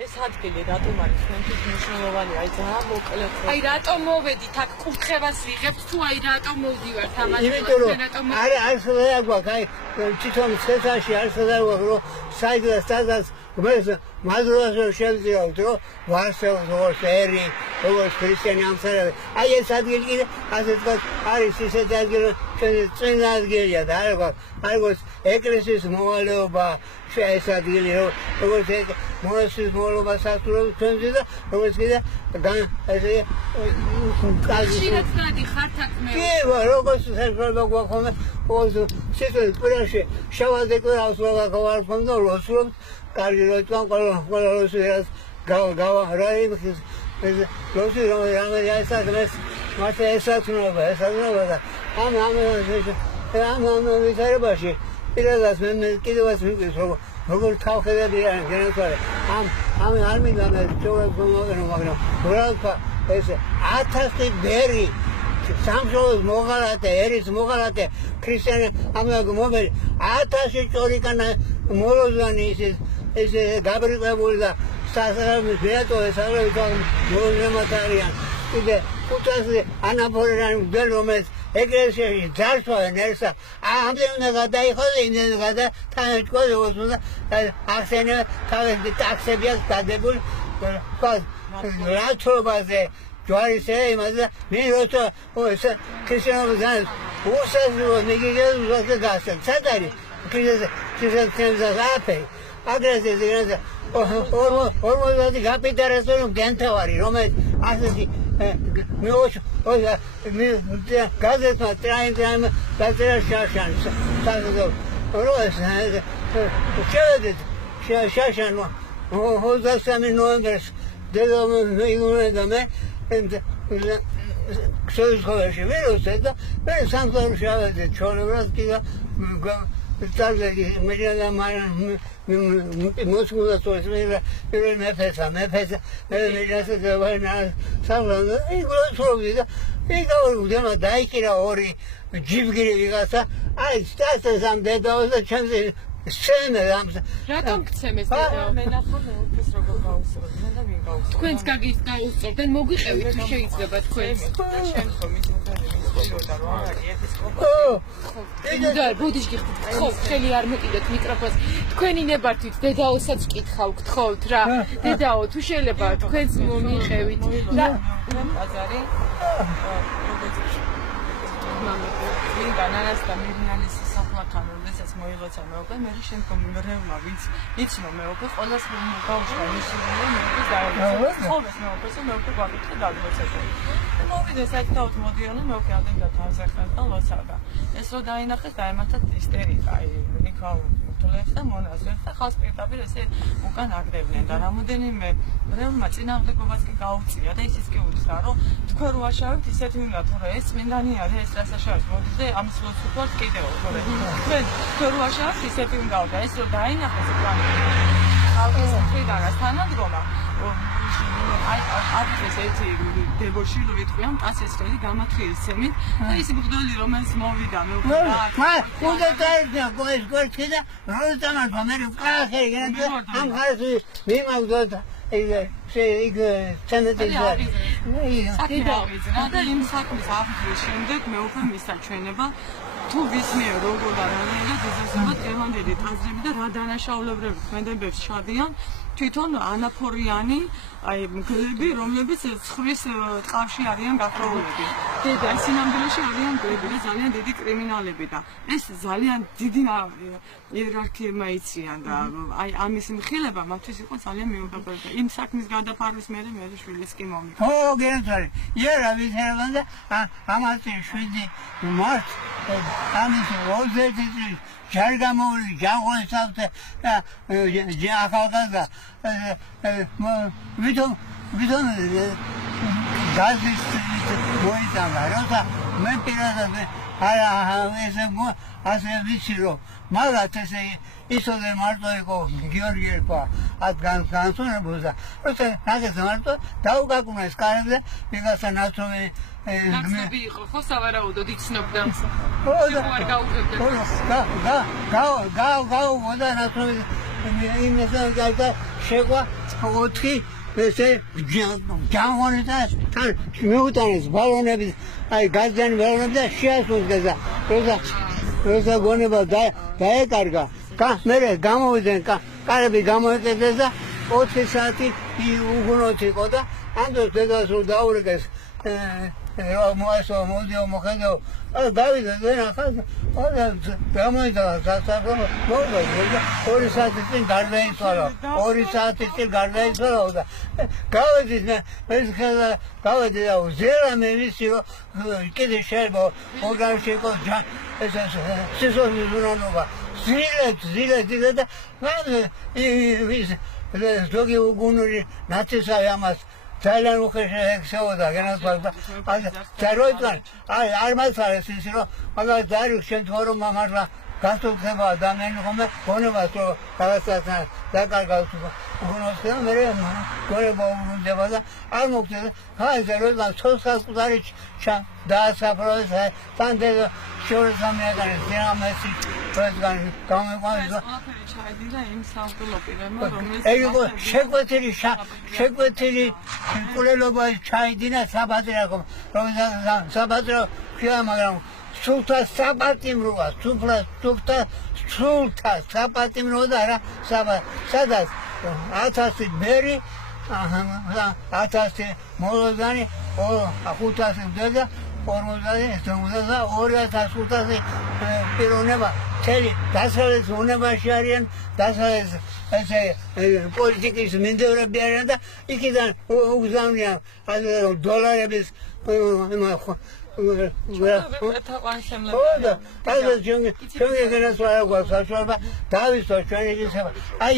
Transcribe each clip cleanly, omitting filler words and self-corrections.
ეს ადგილი რატომ არის თქვენთვის მნიშვნელოვანი? აი ძალიან მოკლედ. აი რატომ მოვედით აქ კურთხევას ვიღებთ თუ აი რატომ მოვდივართ ამაზე? იმიტომ არ არ გვაქვს აი თვითონ ცეცხლში არ შეგვაქვს რომ საიდას მადროს შევძირავთ რომ ვარსელს როგორც ერი როგორც ქრისტიანი ამსარები აი ეს ადგილი კიდე ასე თქვა არის ისეთი ადგილი წინა ადგილია და არ გვაქვს ეკლესიის მოვალეობა ეს ადგილი როგორც მონასტრის მოვალეობა სასწაულს ჩვენზე და როგორც კიდე ესე ხშირად გადიხართ აქ მე კი როგორც საერთოდ გვაქვს როგორც სიტყვის პირაში შევადეკვირავს როგორ ხონდა როსულობ კარგი როიტან ყველა როსულს გავა რა იმის როსი რამე ესაგნეს მათე ესაგნობა და ამ ვიზარებაში პირადად მე კიდევაც ვიყვის როგორ თავხედები არ განაცხადა ამ არ მინდა მე ჩორას გონოგენო მაგრამ რა ეს 1000 ბერი სამშობლოს მოღალატე ერის მოღალატე ქრისტიანი ამაგ მომელი 1000 ჭორიკანა მოროზანი ეს გაბრიყებული და სასწრაფო ზეატო ეს აღრევით მოროზნემატარიან კიდე 500 ანაფორიდან მგელ რომელიც ეკლესიაში ძარცვავენ ერთსა ამდენ გადაიხოს იმდენ გადა თანაჭკოზე უსულა ახსენე თავის ტაქსები აქვს დადებული რაჩობაზე ჯვარისე იმაზე მე როცა ეს ქრისტიანობიდან უსაზრო მიგიგეს უზაკე გასცენ ცადარი ქრისტიანს აფე აგრესია ზეგრაზე ორმოდი კაპიტალს რომ განთავარი რომელიც ასეთი მე მე გაზეთმა ტრაინ დაწერა შაშანს საზოგადო როეს შევედით შაშანო 23 ნოემბერს დედამ მეიგონა მე შეიხოვეში ვირუსი და მე სამწუხაროდ შევედით ჩოლებრას კი და წარგები მე და მოსკოვს თორე მეფესა მე რასაც ვაინა სამლანო იგლოსოვი და იგავ დაიქირა ორი ჯიბგირი ვიღაცა აი სტასეს ამ დედაოს და ჩემზე შენა ამ რატომ გცემეს დედაო მე ნახო მეუფეს როგორ გაუსწრებთ მე და ვინ გაუსწრებთ თქვენს გაუსწრებდნენ მოგვიყევით თუ შეიძლება თქვენს შემდგომ ის და რა არის და ბუდიშ გიხდით ხო ხელი არ მოკიდეთ მიკროფონს თქვენი ნებართვით დედაოსაც კითხავ გთხოვთ რა დედაო თუ შეიძლება თქვენს მომიყევით და ბაზარი მამაკაცი განარას და მირნალის საფლათან როდესაც მოიღოცა მეუღლე მე შემდგომ მრევლა ვინც იცნო მეუღლე ყველას გავუშვა მისული მეუღლის დაავადებას ხოლმე მეუღლეს მეუღლე გვაკითხა გადმოცემა მოვიდა საერთოდ მოდიონა მეუღლე ამდენ თავზახან და ლოცავდა ეს რო დაინახეს დაემართათ ისტერიკა იქა თულებს და მონაზრებს და ხალხს პირდაპირ ესე უკან აგდებდნენ და რამოდენიმე მრევლმა წინააღმდეგობაც კი გაუწია და ისიც კი უთხრა რომ თქვენ რო აშავებთ ისეთი უნდა თორე ეს წმინდანი არის ეს რას აშავებთ მოდიდე ამის ლოცვას კიდევ თორე თქვენ რო აშავებთ ისეთი უნდა და ეს რო დაინახეს უკან ხალხის მხრიდანაც თანადგომა აი არის ერთი დებოში რო იტყვიან პასეს ხელი გამათვიესემით და ის მგდოლი რომელიც მოვიდა მე უკვე უნდა დაერქვა ეს გორჩი და როდესაც მე ვკახე ამ ხალხს მიმაგდოთ იქ ცენეტის და იმ საქმის აღდგენის შემდეგ მე უკვე მისაჩვენება თუ ვისმეო როგორ და რამდენად იზრდება დღევანდელი ტანზები და რა დანაშაულებები ქმედებებს ჩადიან თვითონ ანაფორიანი აი მგლები რომლებიც ცხვრის ტყავში არიან გაქროულები და სინამდვილეში არიან მგლები და ძალიან დიდი კრიმინალები და ეს ძალიან დიდი იერარქიებმა იციან და აი ამის მხილება მათთვის იყო ძალიან მიუღებელი იმ საქმის გადაფარვის მერე მე შვილის კი მომიგო ო გენცარი იერა ვიზერბანდა ამათი 7 მართ ამის როზეთი ჯარგამოული ჯანღვენსავთე ახალგაზრდა ვითომ გაზის მოიტანა როცა მე პირადად ასე ვიცი რომ მაგათ ესე ისოდე მარტო იყო გიორგი ერქვა ადგან განსვენებოდა როცა მაგას მარტო დაუგაგუნა ეს კარებზე ვიღაცა ნაცნობი ნაცნობი იყო ხო სავარაუდოდ იცნობდა ხო არ გაუგებდა გაუგოდა ნაცნობი იმესაც გაიგა შეგვა ოთხი ესე ჯანღონი და თან მიუტანეს ბალონები აი გაზიანი ბალონები და შეასრულეს და როცა გონება დაეკარგა მე გამოვიდნენ კარები გამოეკეთეს და 4 საათი უგუნოთ იყო და ამ დროს დედას რომ დაურეკეს მოასო მოდიო მოხედო დავიდა ახლა გამოიძახა სასახო მოვიდა 2 საათი წინ გარდაიცვალა 2 საათი წინ გარდაიცვალა და გავედით ეს ხელა გავედი და ზერა მე ვიცი რომ კიდე შეიძლება ორგანოში იყო ეს სეზონი ზურანობა ზილე და ის ზოგი უგუნური ნაცისავი ამას ძალიან უხეშექცეოდა განაცხადა და როიტან არ მაცარეს ის რომ მაგას დაარიქ შენ თქო რომ მამარლა გასწორდება და მე ხომ გონებას რომ რაღაცა დაკარგავს უგუნოსა მე გონება უგუნდება და არ მოგწევ ხაი და როიტან ცოცხალ კუტარი დაასაფროს სანდე შორსამიაგან ძამესი პრეზიდენტ გამეყვანდა ჩაიდინა იმ სამყარო პირებმა რომელიც ეგო შეკვეთილი კულელობა ჩაიდინა საბადრაკო რომელსაც საბადრო ხია მაგრამ სულთა საპატიმროა სულთა საპატიმრო და რა სადაც 1000 მერი 1000 მოლოდანი 500 დედა 4500 პიროვნება თელი დასავლეთ ზონაში არიან დასავლეთ ესე პოლიტიკის მიმდევრები არიან და იქიდან უგზავნიან დოლარების ჩვენი განასხვავება გვაქვს საშუალება დავისვათ ჩვენი ისება აი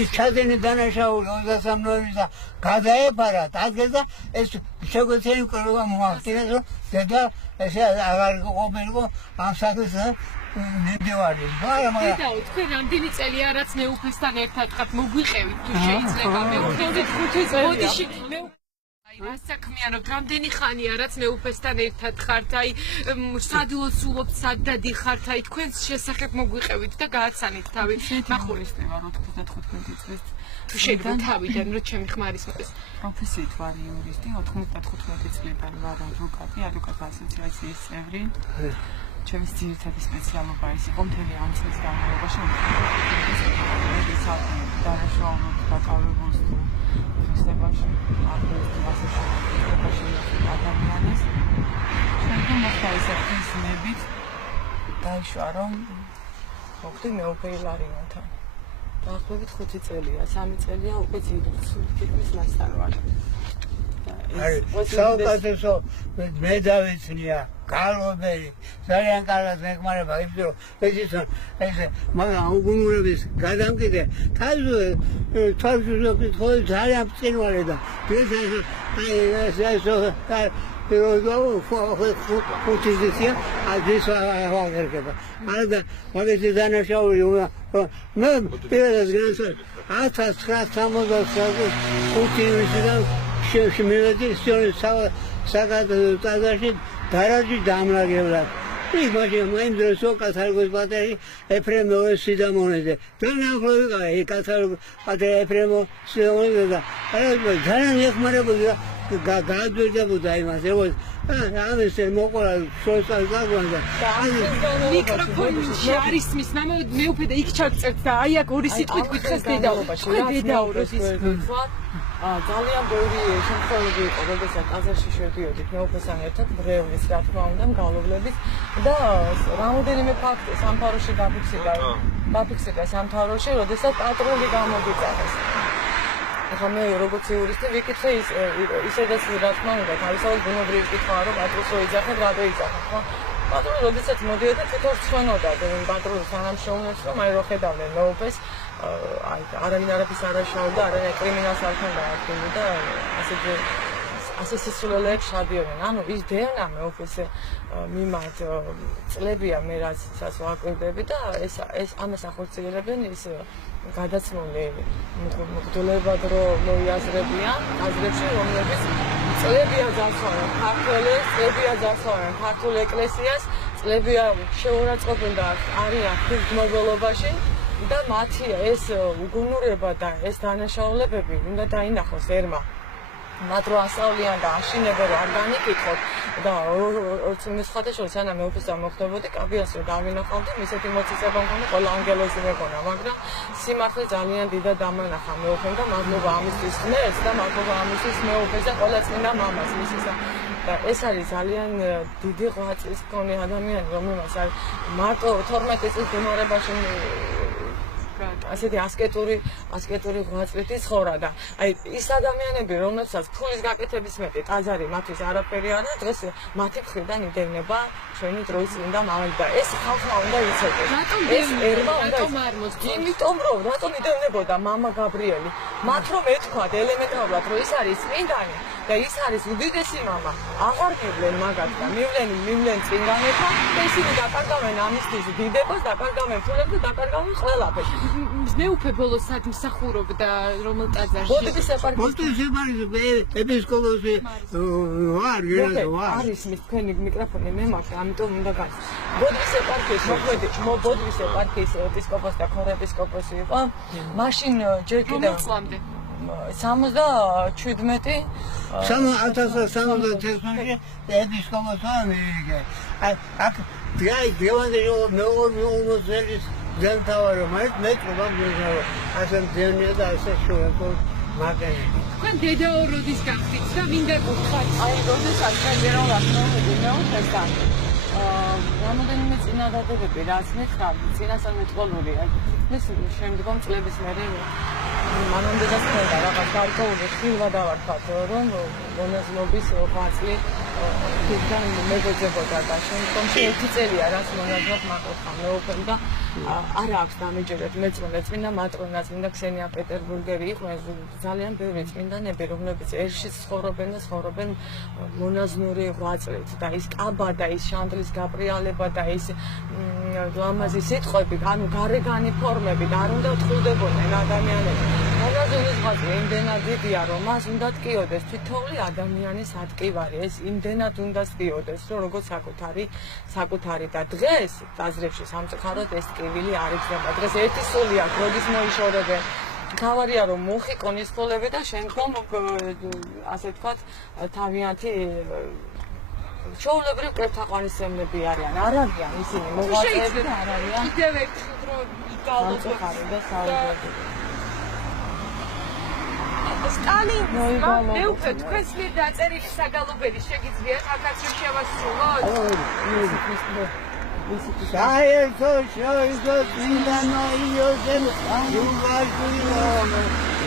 ის ჩადენი დანაშაული 23 ნოემბრის და გადაეფარა ადგილს და ეს შეგვეცენი კვლევა მოახდინეს რომ დედა ესე აღარ ყოფილიყო ამ საკითხს ნებდევარი მაგრამ თქვენ რამდენი წელია რაც მეუფესთან ერთად ხართ მოგვიყევით თუ შეიძლება მეუფესთან 5 წელია რას საქმიანობთ რამდენი ხანია რაც მეუფესთან ერთად ხართ აი სად ლოცულობთ სად დადიხართ აი თქვენს შესახებ მოგვიყევით და გააცანით თავი ნახურისტი ვარ 95 წლის თუ შეიძლება თავიდან რომ ჩემი ხმარის მოდეს პროფესიით ვარ იურისტი 95 წლიდან ვარ ადვოკატი ასოციაციის წევრი ჩემი ძირითადი სპეციალობა ის იყო მთელი ამ წლის განმავლობაში დანაშაულობ დაკავებულს თუ ფესტივალში ადამიანის შემდგომ მოხდა ისეთი ნებით დაიშვა რომ მოხდი მეუფე ილარიონთან დაახლოებით 5 წელია 3 წელია უკვე ძირითადის მასთან ვარ საუკეთესო მე დავეცნია კარლობერი ძალიან კარგად მეკმარება იმიტომ რომ ესე მაგრამ უგუნურების გადამკიდე თავისუფლად კითხული ძალიან წინვარე და ხუთიზიცია ადის აღერგება არა მაგის დანაშაული მე პირველად განსაკუთრებით 1963 ივნისიდან შემოვედი საკათედრო დარაჯი დამლაგებლად ის მაინც დროს კათალიკოს პატერი ეფრემ სიდამონეზე ძალიან ახლო ვიყავი კათალიკოს პატერი ეფრემ სიდამონეზე და ძალიან ეხმარებოდა გაადვერდებოდა იმას ეგ ამის მოყოლა სოციალ გაგვანდა მიკროფონში არის მის მამა მეუფე და იქ ჩაგწერთ და აი აქ ორი სიტყვით გითხეს დედაუროს ის ძალიან ბევრი შემთხვევები იყო, როდესაც ტაძარში შევდიოდით მეუფესთან ერთად, ბრევლის, რა თქმა უნდა, მგალობლების და რამოდენიმე ფაქტი სამთავროში დაფიქსირდა სამთავროში, როდესაც პატრული გამოგიწევეს. ახლა მე როგორც იურისტი ვიკითხე ისედაც რა თქმა უნდა, თავისთავად ბუნებრივი კითხვაა, რომ პატრულს რო იძახეთ, რატო იძახეთ, ხო? პატრული როდესაც მოდიოდა თვითონ ცვენოდა პატრულის თანამშრომლებს, რომ აი რო ხედავდნენ მეუფეს აი არავინ არაფერს არ აშაობდა, არანაირ კრიმინალს არ ქონდა აქტივი და ასე სისულელეებს შადიოდნენ. ანუ ის დევნა მეუფესე მიმართ წლებია მე რაც ვაკვირდები და ეს ამას ახორციელებენ ის გადაცმული მღვდლებად რო მოიაზრებიან აზრებში რომლებიც წლებია ძაცვიან ქართველებს, წლებია ძაცვიან ქართულ ეკლესიას, წლებია შეურაცხყოფილ და არიან ხუთ მოგოლობაში და მათი ეს უგუნურება და ეს დანაშაულებები უნდა დაინახოს ერმა. მათ რო ასწავლიან და აშინებენ რომ არ განიკითხოთ და მეცხადე შორის ანა მეუფეს ამოხდებოდი კაბიას რომ დავინახავდი მისეთი მოცეცება მქონდა ყველა ანგელოზი მეკონა მაგრამ სიმართლე ძალიან დიდად დამანახა მეუფემ და მადლობა ამისთვის ღმერთს და მადლობა ამისთვის მეუფეს და ყველა წმინდა მამას მისისა და ეს არის ძალიან დიდი ღვაწლის მქონე ადამიანი რომელმაც არის მარტო 12 წლის გუნორებაში ასეთი ასკეტური ღვაწლით იცხოვრა და აი ის ადამიანები რომელსაც ფულის გაკეთების მეტი ტაძარი მათთვის არაფერი არა დღეს მათი მხრიდან იდევნება ჩვენი დროის წმინდა მამები და ეს ხალხმა უნდა იცოდეს ეს ერმა უნდა იმიტომ რომ რატომ იდევნებოდა მამა გაბრიელი მათ რომ ეთქვათ ელემენტარულად რომ ის არის წმინდანი და ის არის უდიდესი მამა აღარ მივლენ მაგათ და მივლენ წმინდანებმა და ისინი დაკარგავენ ამისთვის დიდებას დაკარგავენ ფულებს და დაკარგავენ ყველაფერს მეუფე ბოლოს სად მსახურობდა რომელ ტაძარში? ბოდბის ეპარქიის ეპისკოპოსი ვარ არის მის თქვენი მიკროფონი მე მაქვს ამიტომ უნდა გას ბოდბის ეპარქიის მოხვედი ბოდბის ეპარქიის ეპისკოპოსი და ქორეპისკოპოსი იყო მაშინ ჯერ კიდევ 77 1970-ში ეპისკოპოსი აქ დღევანდელი Deltavaro, metro bagno, asem denia da asa shoeko magani. Თქვენ დედაოროდის გახდით და მინდა გითხრათ. აი, როდესაც ჩვენ ვასწავლობდი მეუფესთან, რამოდენიმე წინადადებები, რაც მითხრა, წინასწარმეტყველური, აი, თითქმის შემდგომ წლების მერე მანამდე დასწრება რაღაც გარკვეული ხილვა დავარქვათ, რომ მონაზვნობის ღვაწლი თვითონ მეგოძებოდა და შემდგომში 1 წელია რაც მონაზვნად მაყურხა მეუფემ და არა აქვს დამეჯერეთ მეწმენდა წმინდა მატრონა წმინდა ქსენია პეტერბურგერი იყვნენ ძალიან ბევრი წმინდანები რომლებიც ერში ცხოვრობენ მონაზვნური ღვაწლით და ის კაბა და ის შანდრის გაპრიალება და ის ლამაზი სიტყვები ანუ გარეგანი ფორმები და არ უნდა თხოვდებოდნენ ადამიანები მონაზვნის ღვაწლი იმდენად დიდია რომ მას უნდა ტკიოდეს თითოეული ადამიანის ატკივარი ეს იმდენად უნდა ტკიოდეს რომ როგორც საკუთარი და დღეს ტაძრებში სამწუხაროდ ეს ტკივილი არ იგრძნობა დღეს ერთი სული აქვს როდის მოიშორებენ თავარია რომ მოხიკონ ის ფულები და შემდგომ ასე ვთქვათ თავიანთი ჩაოლებრივ კრებთაყვანისმცემლები არიან არ არიან ისინი მოღვაწეები და არ არიან კიდევ ერთხელ რომ იგალოთ და საუბრობთ სტალინი მეუფე თქვენს მიერ დაწერილი საგალობელი შეგიძლიათ აქაც რომ შევასრულოთ? საერთო შოიზო წმინდანო იოზემ იუგაშვილო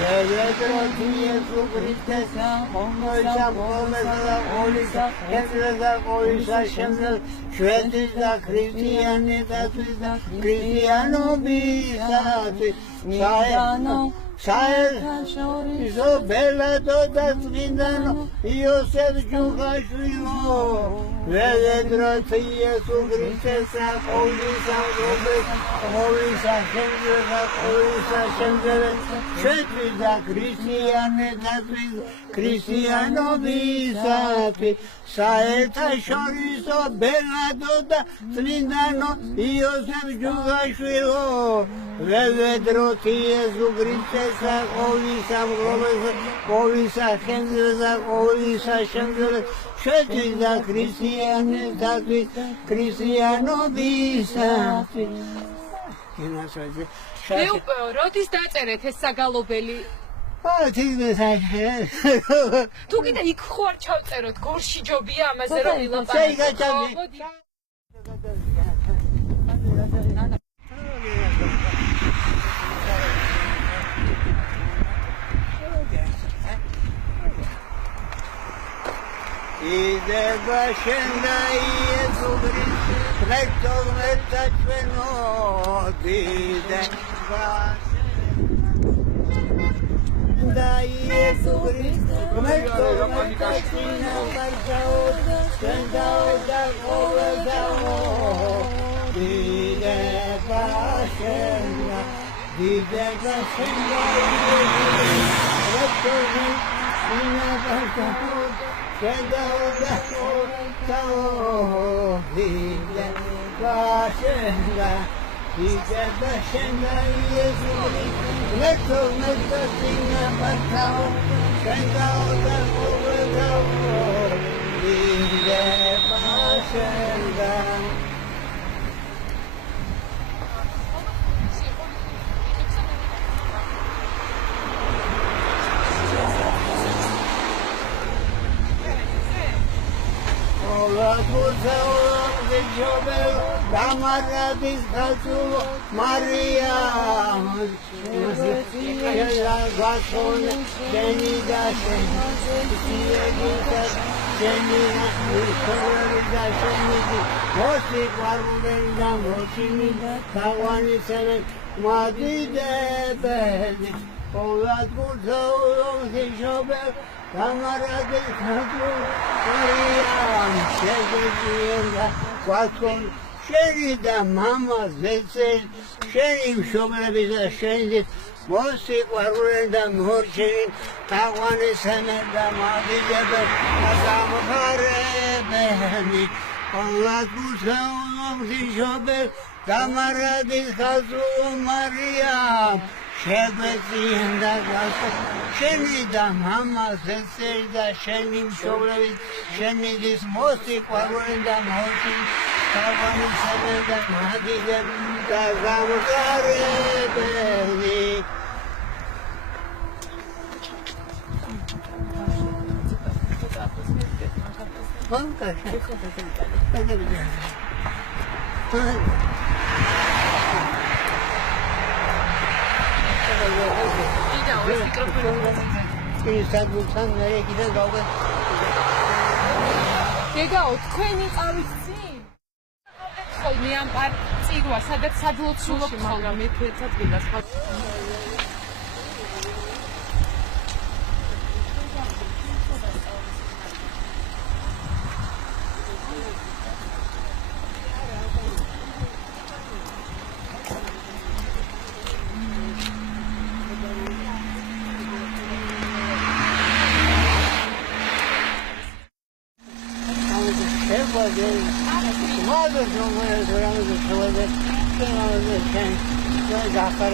რედროთი იესო ქრისტესა მომოიცა მომეზა ოლისა ეთრეზა ოლისა შემძელ შვედის და ქრისტიანიტათვის და ქრისტიანობისათვის საერთო ბელადო და წმინდანო იოსებ ჯუგაშვილო რედროთი იესო ქრისტესა ოლისა შემძელ შვედის და ქრისტიანობისათვის საერთაშორისო ბელადო და წმინდანო იოსებ ჯუგაშვილო რედროთი იესო ქრისტესა ოლისა შემძელ შვედის და ქრისტიანობისათვის მეუფე როდის დაწერეთ ეს საგალობელი? თუ კიდე იქ ხო არ ჩავწეროთ გორში ჯობია ამაზე რომ ილაპარაკოთ იდება შენ და იესო ქრისტე მეთორმეტა ჩვენო იდება და იესო ქრისტე მეთორმეტა ჩვენო შენ და ყოველდაო იდება შენ და იგება შენაიებული მეტო სინა პარტაო შენდაო და ყოველდაო იგება შენდა Damaradis Katulo Maria Vasone Jenida Jenida Jenida Mosi Parulenda Mosimida Tawani Sene Madide Bedi Olat Kutolo Sishobel Damaradis Katulo Maria Jenida Vasone შენი და мама ზეცელი შენი მშობლები და შენი მოსიყვარულენ და მორჩენი თაგვანისანი და მადიდებენ და გამხარებენი ყველაფერს შობელ დამარადის ხაზო მარია შეგვეციან და გასო შენი და мама ზეცელი და შენი მშობლები შენი დის მოსიყვარულენ და მორჩენი Tavani da madide da gamkarebeni Banka მე ამ წირვა სადაც სადლოცულობ მაგრამ მე თეცად გინდა Mother, no one is around the shoulder, came out of the tent, goes after it.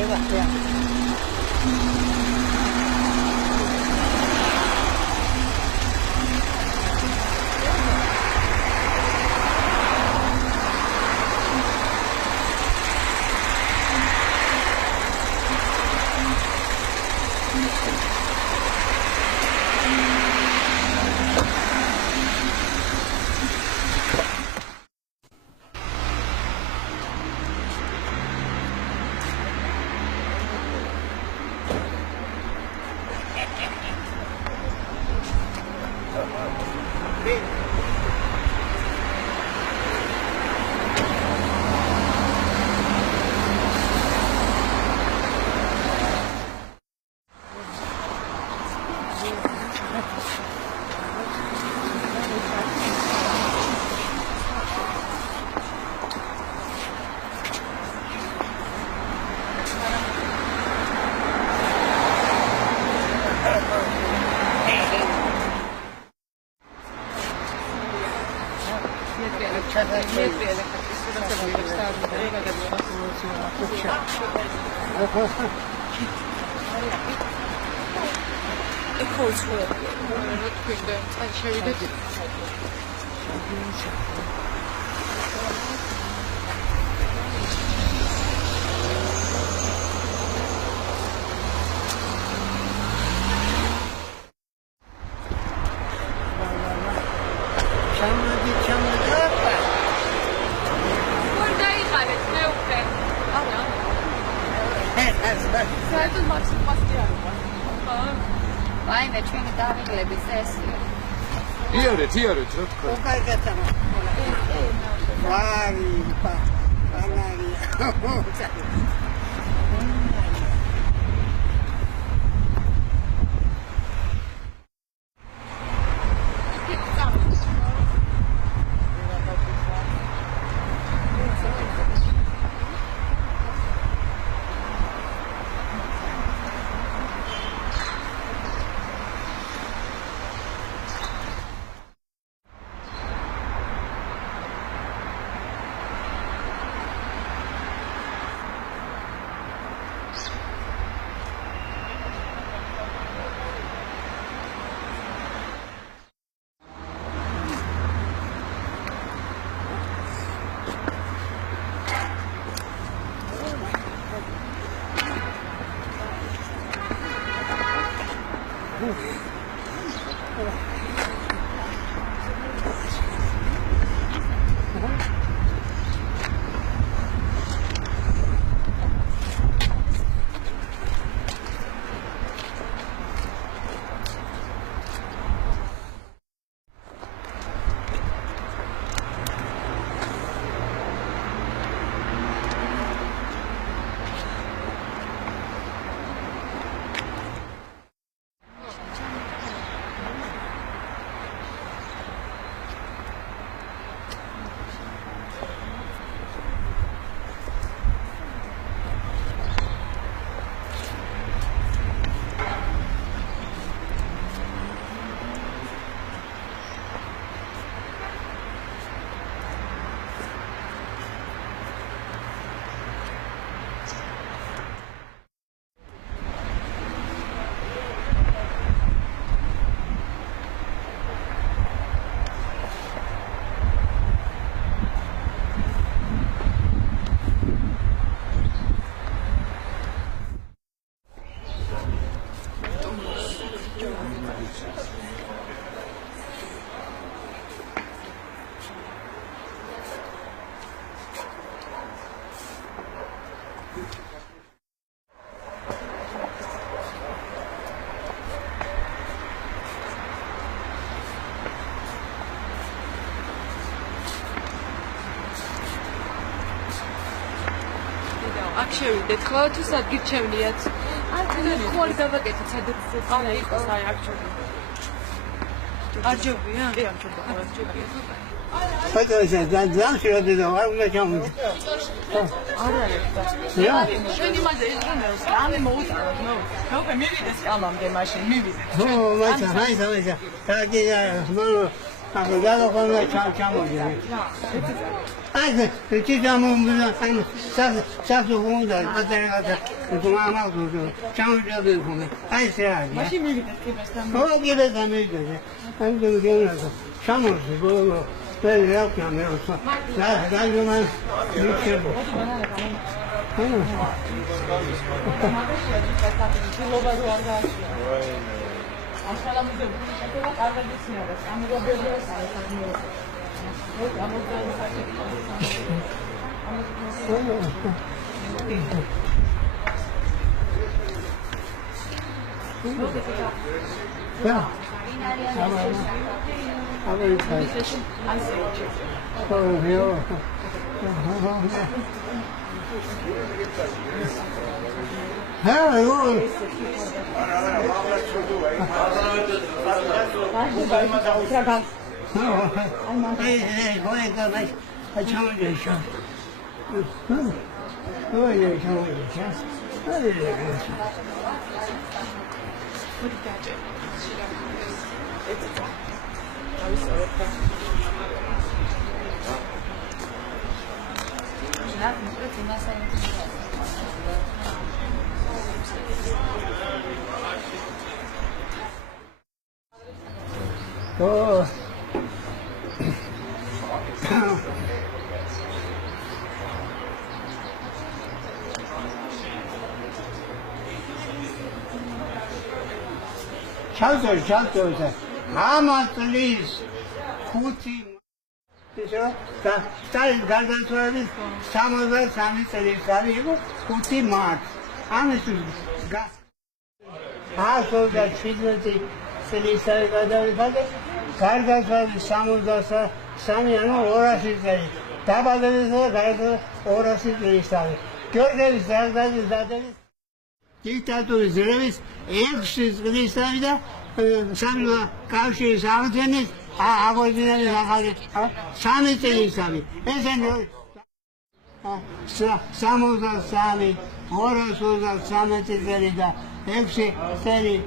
Tiore, აქ შევიდეთ ხო თუ სად გირჩევნიათ? ან თუნდაც ხوار დავაკეთეთ სადაც არა იყოს აი აქ ჩობია. არჯობია? კი ამ ჩობია. ფოტოზე დამშრობდი და არ უნდა ჩამოვიდე. არ არის და. რა? შენ იმაზე იზრუნებს, ამე მოუწევთ, ნუ. ნუ მივიდეს კალამდე მაშინ, მივიდეთ. ო, მაიცა. კარგი ხო ახლა გადაყონა ჩამოვიდე. აი, ეს დამომბნა, სასო უნდა პატერგადა. თუ მამალო ჩამოვიდე ხომ. აი ეს რა. მაშინ მივიდეთ კიბესთან. ო, კიბესთან მივიდე. აი გეუბნება. ჩამოვიდე ბოლო. Păi vreau că am eu să... Da, eu mai... Nu ce bă. Da. Avem aici. Oh. Çaldır. Ama please. Kuti. Stalin gardan sonra biz Samuzlar Sami Salihsari bu Kuti Mart. Anlaşıldı. Ha sonra Şidveti Salihsari gardan sonra Samuzlar Sami yana orası Tabalarınızda gardan orası Salihsari. Görkemiz zaten diktatörü zirvemiz ekşiz Salihsari'de Samuzlar kavşayı sağlıtınız 아버지는 나가게 사미들이 사미 에센 사무자 사미 오라소자 사미들이다 역시 세리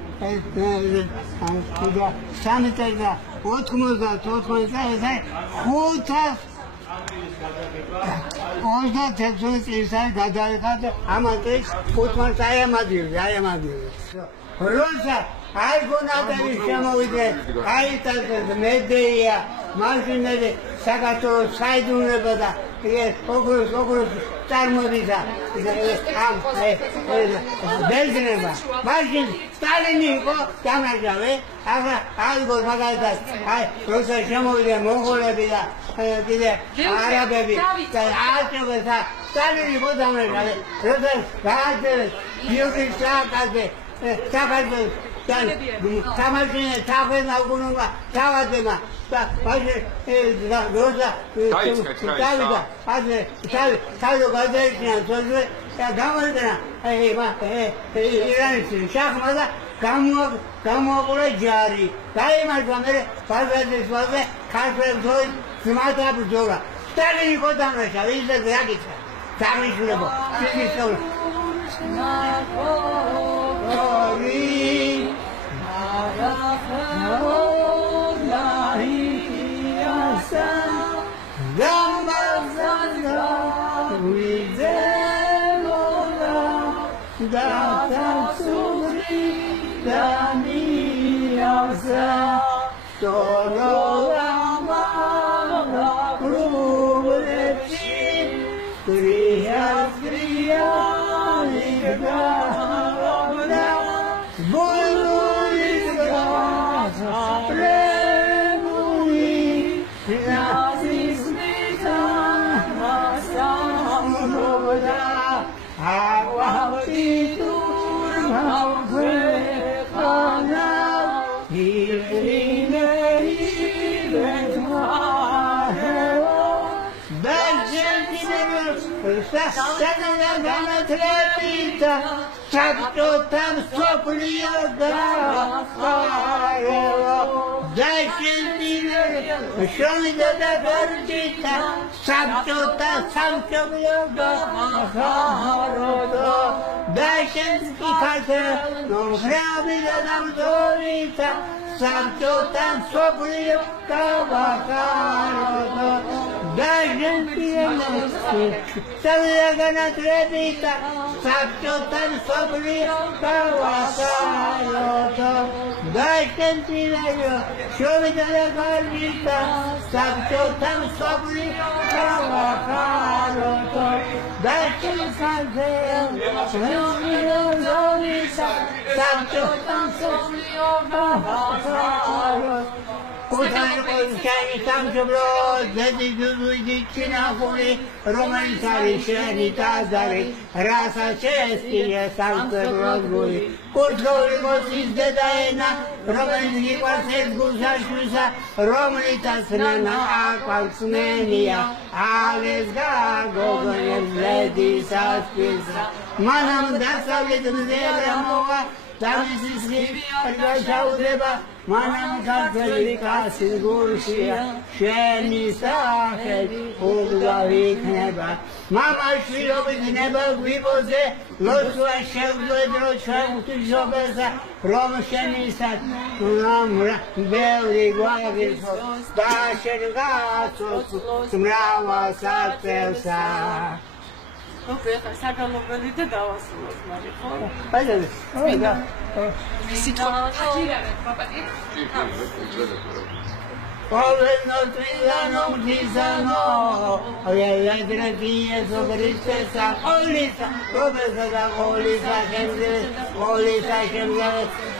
그가 사미들이다 오트모자 토트모자 에세 호타 온다 tekrar insan gadarikadı ama tek futbol sayamadı. Rosa, ay günahda işlemeydi. Ay tadı medya. მაშინები საქართველოს საიდუმლოება და ოქროს წარმოებისა ამ ბერძნებმა მაშინ სტალინი იყო დამარჯავე ახლა ალბათ მაგალითად როცა შემოვიდა მონღოლები და კიდე არაბები და აშენებდა სტალინი იყო დამარჯავე როცა გააძლევეს გიორგი შაკაძე საქართველოს თამაშინე თახვენა უგუნობა თავადება და მაშინ როცა დავიდა ასე თავი გადაიქნა თორე გამოდენა ირანის შახმა და გამოაყურა ჯარი დაიმართა მე ბაზარის ვაზე ქართველი ძმათა ბრძოლა სტალინი იყო დამარჯავე ის დაგიკითხა დაღლიშულებო ისწავლა Там сопли Manam karteli kasil gursiya sheni sahet udgavi kneba mama shilo bidneba gviboze losua shevdro chautu jobeza rom sheni sat namra beli gwavis da shergatsos mrava satsa Okay, საკალობელი და დავასრულოთ, მაგრამ ხო? აი და სიტყვაჭირებთ პაპატი? Poveno Trilano Mizano, la Grazia Sobristessa, Olisa, Robesa da Olisa, Olisa,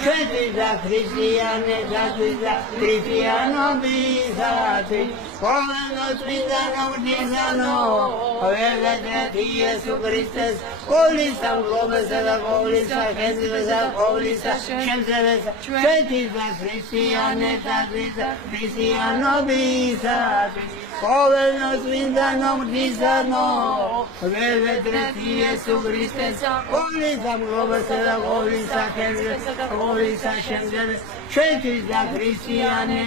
Cetisa, Cristiane, Cristiano Bisati, Poveno Trilano Mizano, la Grazia Sobristessa, Olisa, Robesa da Olisa, Olisa, Cetisa, Cristiane, Cristiano Nobisati, Poveno Trilano Mizano, Velvet Jesu Christes, Olisa, Robesa da Olisa, Olisa, Cetis da Cristiano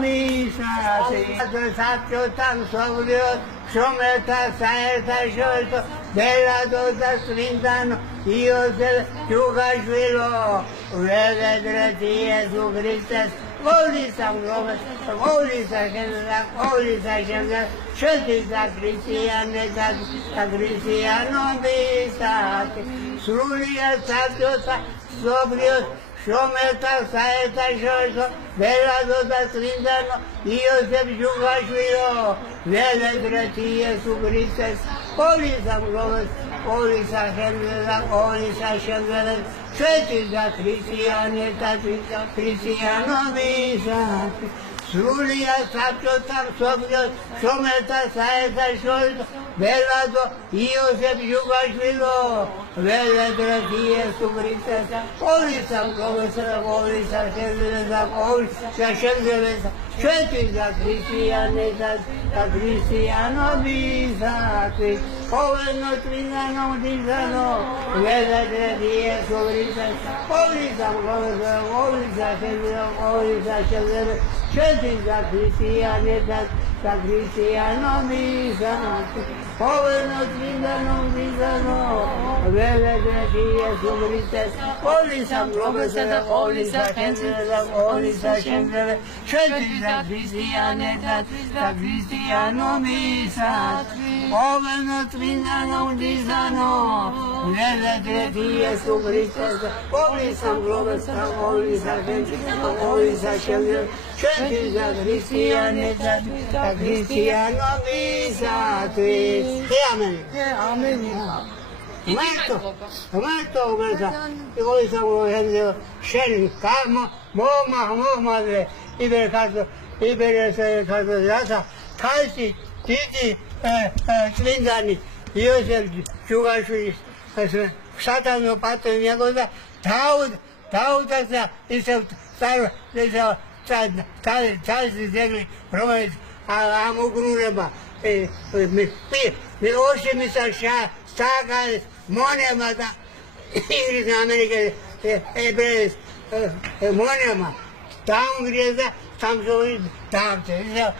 Misati, Sapio tam sobriot, Someta saeta sciolto, della dosa Trindano, io del Giugashvilo, Velvet Jesu Christes, Olisa, Olisa, Cetis da Cristiano Misati, Sulia Sapio sobriot, შრომელთა საერთაშორისო ველადო და წმინდანო იოსებ ჯუღაშვილო ველადრეთი იესო ქრისტეს ყოვლის ამროვეს ყოვლის სახელმწიფო ყოვლის სახელმწიფო ჩვენი და ქრისტიანობისათვის სრულიად საბჭოთა მსოფლიოს შრომელთა საერთაშორისო ველადო იოსებ ჯუღაშვილო ველადრეთი იესო ქრისტეს ყოვლის ამროვეს ყოვლის სახელმწიფო ყოვლის სახელმწიფო ჩვენი და ქრისტიანობისათვის ყოველნო წმინდანო მდიდანო ველადრეთი იესო ქრისტეს ყოვლის ამროვეს ყოვლის სახელმწიფო ყოვლის სახელმწიფო ჩვენი და ქრისტიანობისათვის ყოველნო წმინდანო მდიდანო ველადრეთი იესო ქრისტეს ყოვლის ამროვეს ყოვლის სახელმწიფო ყოვლის სახელმწიფო ჩვენი და ქრისტიანობისათვის ყოველნო წმინდანო მდიდანო ველადრეთი იესო ქრისტეს ყოვლის ამროვეს ყოვლის სახელმწიფო ყოვლის სახელმწიფო ჩვენი და ქრისტიანობისათვის ამენ ამენ Marto, ich schön, Mama, über Kalsi, Titi, Slindani, Josef, Jugashwili, Satano, Pater, Yagoda, Taud, ist Charles, Romans, Amugruneba, mit Ocean, Mr. Shah. Sagas, Monema, English, American, Hebrews, Monema, Down Greza, Samson, Doctor.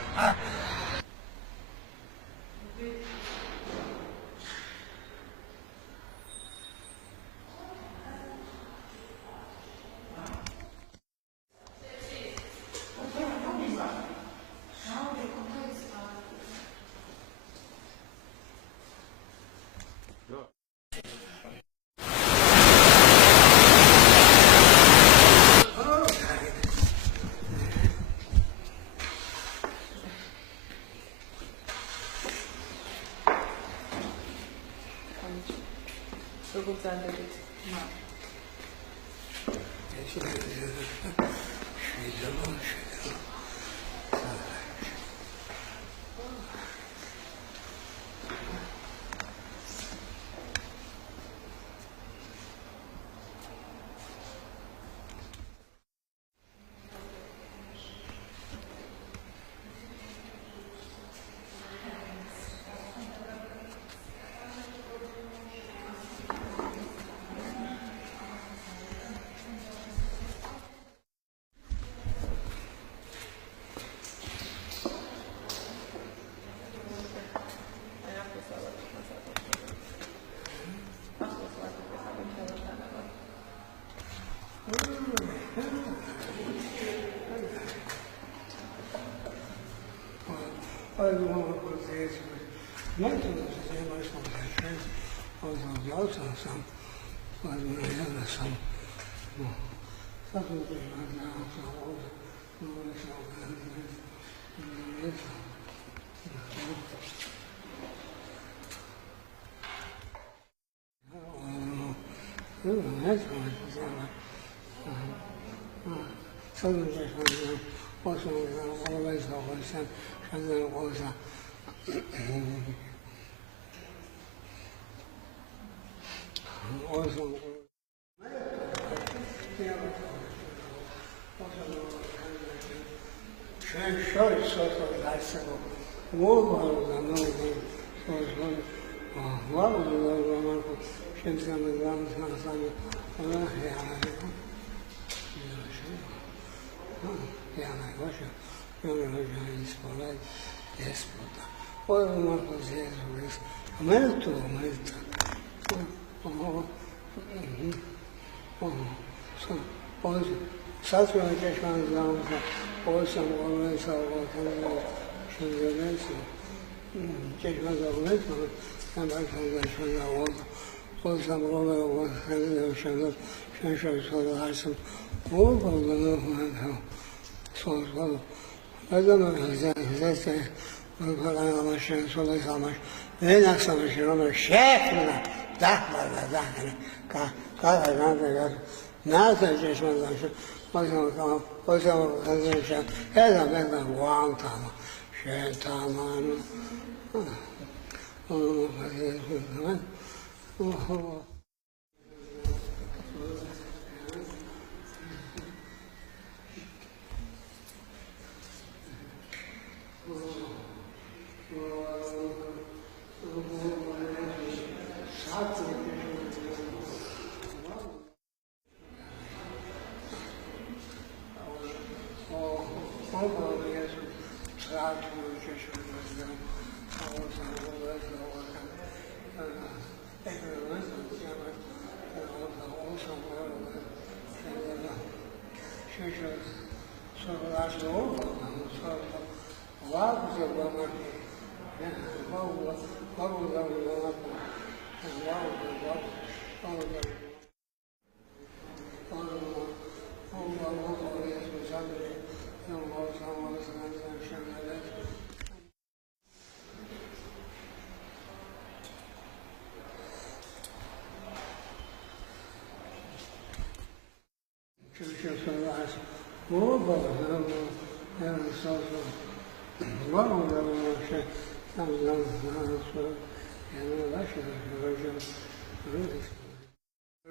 Olsam olmaz, şöyle sorarsın. O bana sor. Ne zaman zaten falan ama şey sorarsam ben akşam ama şefle dahmala zaten kahraman da nasıl yaşamak o zaman hazırsan her zaman ben var tamam şey tamam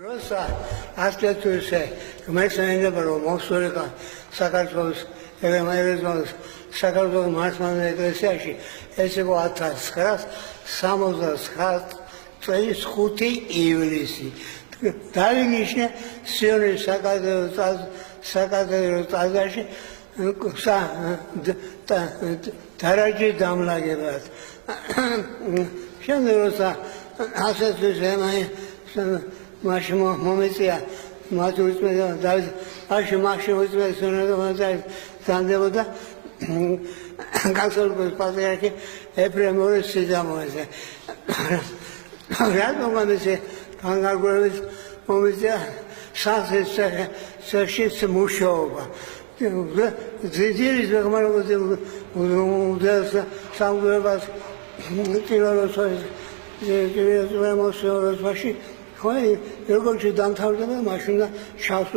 Rosa, after to say, commercial number most Sakatos, Eremerons, Sakato, Marsman, Ecclesiashi, Esigo Atas, Kras, some of the Skat, Trace Huti, Evilisi. Davinishne, Siri Sakato, Tadashi, Taraji Damlagevat. Shandarosa, Asset to say, Mashimo, Momesia, Matus, Ashimashim, Sunday, Sandevoda, Castle with Patriarchy, April Morris, Sidamos. Radomanace, Kangagrovis, Momesia, Sunset, Sashis Mushova. The deal is the some of us, you're going to downtown the machine, Shouts,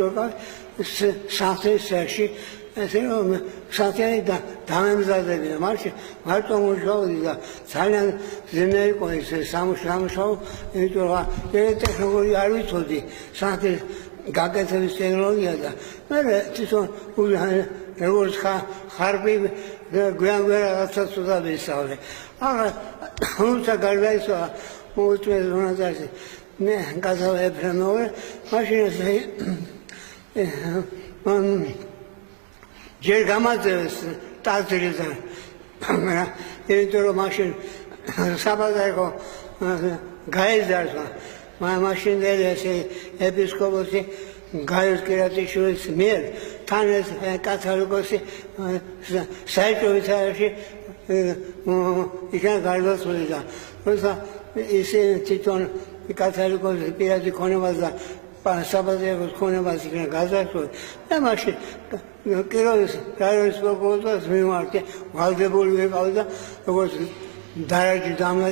Saturday session, and say, Saturday, times are the march, Martin show the silent, the some show, into a very technology, I read to the Saturday, Gagat and technology. This one who was Harvey, the grandmother of the South. Who's a guy? Most was one of those. Gaza Ephraim, machine say, Jergamatas, Tazrizan, into a machine, Sabbath, guys, my machine there say, Episcoposi, Gaius Kiratishu, Mir, Tanis, Catalogosi, Saito, you can't guide us with that. Is a Titon. The Catholic Pirati Conevas, Sabbath Conevas in Gaza. The machine, Kiros, Kairos, Bogotas, Mimarke, Waldebul, Valda, was Daraji Damla,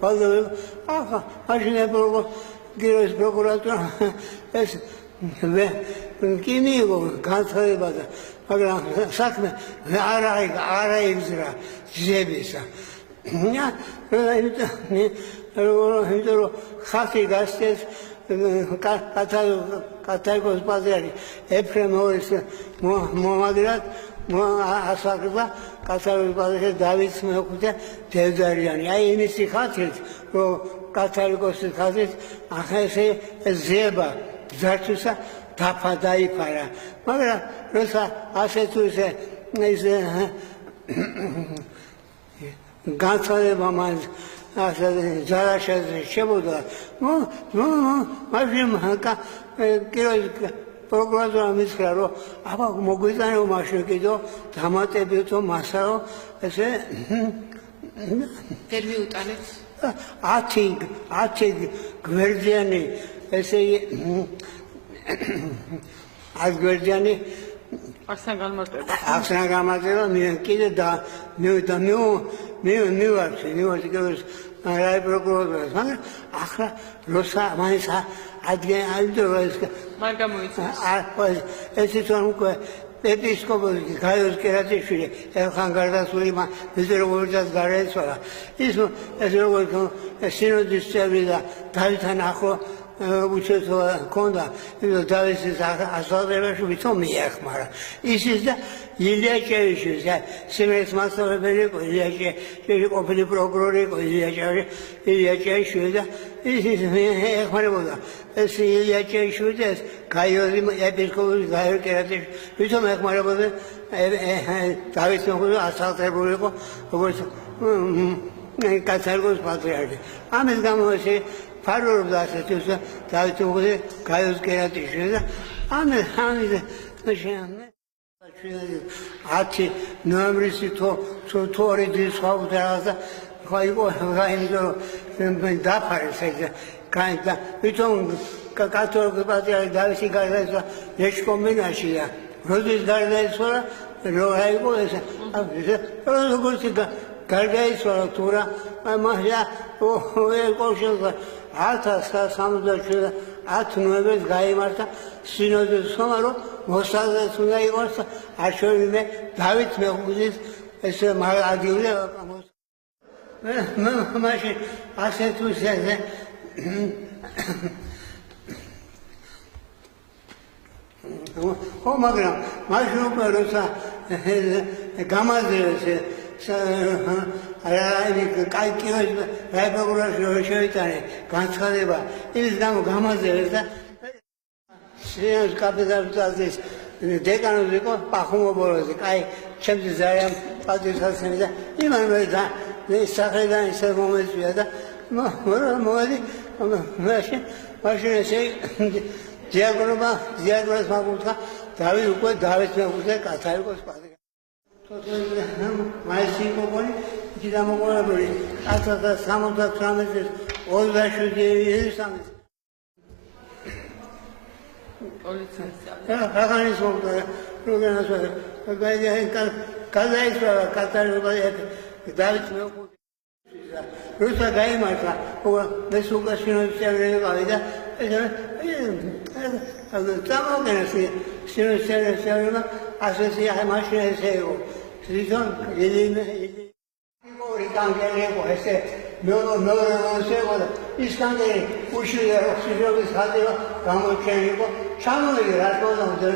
Valda, Machine, Kiros, Procurator, yes, Kimigo, Catholic, Sakme, Ara Exra, Zebisa. Χάθη γάστες, κατάγος πατέρι, έπρεπε όλες μομαδρát, ασάκρυβα, κατάγος πατέρι, Δάβιτς με όκουτε, τεδαριάνι. Είναι στη χάθη, ο κατάγος στη χάθη, αχέσε ζέμπα, ζάρτουσα, τα πατάει παρά. Μάγρα, ρώσα, ασέτουσε, განცხადება მას ასე ზარაშაზე შემოდა. მაშინ პროკურორმა მისხრა, რომ აბა მოგვიტანო მაშინ კიდო დამატებითო მასაო ესე ვერ მიუტანეთ 10 გვერდიანი ესე ას გვერდიანი ახსნა გამარტება. ახსნა გამარტება კიდე და მივარჩი რაი პროკურორს მაგრამ ახლა როცა მაინც ადგენ მან გამოიწვია. ეს ის უკვე ეპისკოპოსი გაიოს კერატიშვილი ხან გარდაცვლილი მისე როგორცაც გარდაიცვალა ის როგორც სინოდის წევრი და დავითთან ახლო უჩესო ჰქონდა დავითის ასწავლებაში ვითომ მიეხმარა ისიც და ილია ჭეიშვილი სიმერის მასწავლებელი იყო ილია ჭეიშვილი ყოფილი პროკურორი იყო ილია ჭეიშვილი და ის ეხმარებოდა ეს ილია ჭეიშვილი და გაიოზი ეპისკოპოსი გაიო კერატიშვილი ვითომ ეხმარებოდა დავითს მოგული ასწავლებელი იყო როგორც კათალიკოს პატრიარქი ამის გამო ესე ფარორობდა ასეთი დავით მოგული გაიოს კერატიშვილი და ამის 10 ნოემბრის თორი დის ხავდა ხო იყო გაიმდო დაფარეს ეს გაინდა ვითომ კათოლიკოს პატრიარქი დავითი გარდაიცვალა ლეშკომინაშია როდის გარდაიცვალა რო აიყო ეს როგორც გარდაიცვალა თუ რა მაშა ოკოშელდა 1067 10 ნოემბერს გაიმართა სინოდის ხომარო მოსაზრეს უნდა იყოს არჩევნები დავით მეუღლის ეს ადგილი მაშინ ასეთ უსეზე ხო მაგრამ მაშინ უკვე როცა გამაძრეს კაიკიოს რაიპროკურორში შევიტანე განცხადება ის გამო გამაძრეს და სინოს კაპიტალიზაციის დეკანოზი იყო პახუმობოლოზე კაი ჩემს ძალიან პატრიოტიზმი და იმანვე და სახედან ისე მომეწვია და მოდი მაშინ ესე დიაგნოზს მაგუთა დავით უკვე დავით მეუღლე კათალიკოს პატრიარქი მაისი მოგონი იქ დამოყოლებული 1079 27 პოლიცია აღანის მოგდა პროგრამას გადაიცვალა კათალიკოსი დავით მეუღლე როცა გაიმართა ეს უკვე სინოდის წევრი ვიყავი და წამოვგენეს სინოდის წევრმა ასეთი მაშინ ესე იყო თვითონ ორი კანკელი იყო ესე მეორე იყო და ის კანკელი უშვილო სიჟობის ხატება გამოჩენილი იყო ჩამოვიდა რა თქმა უნდა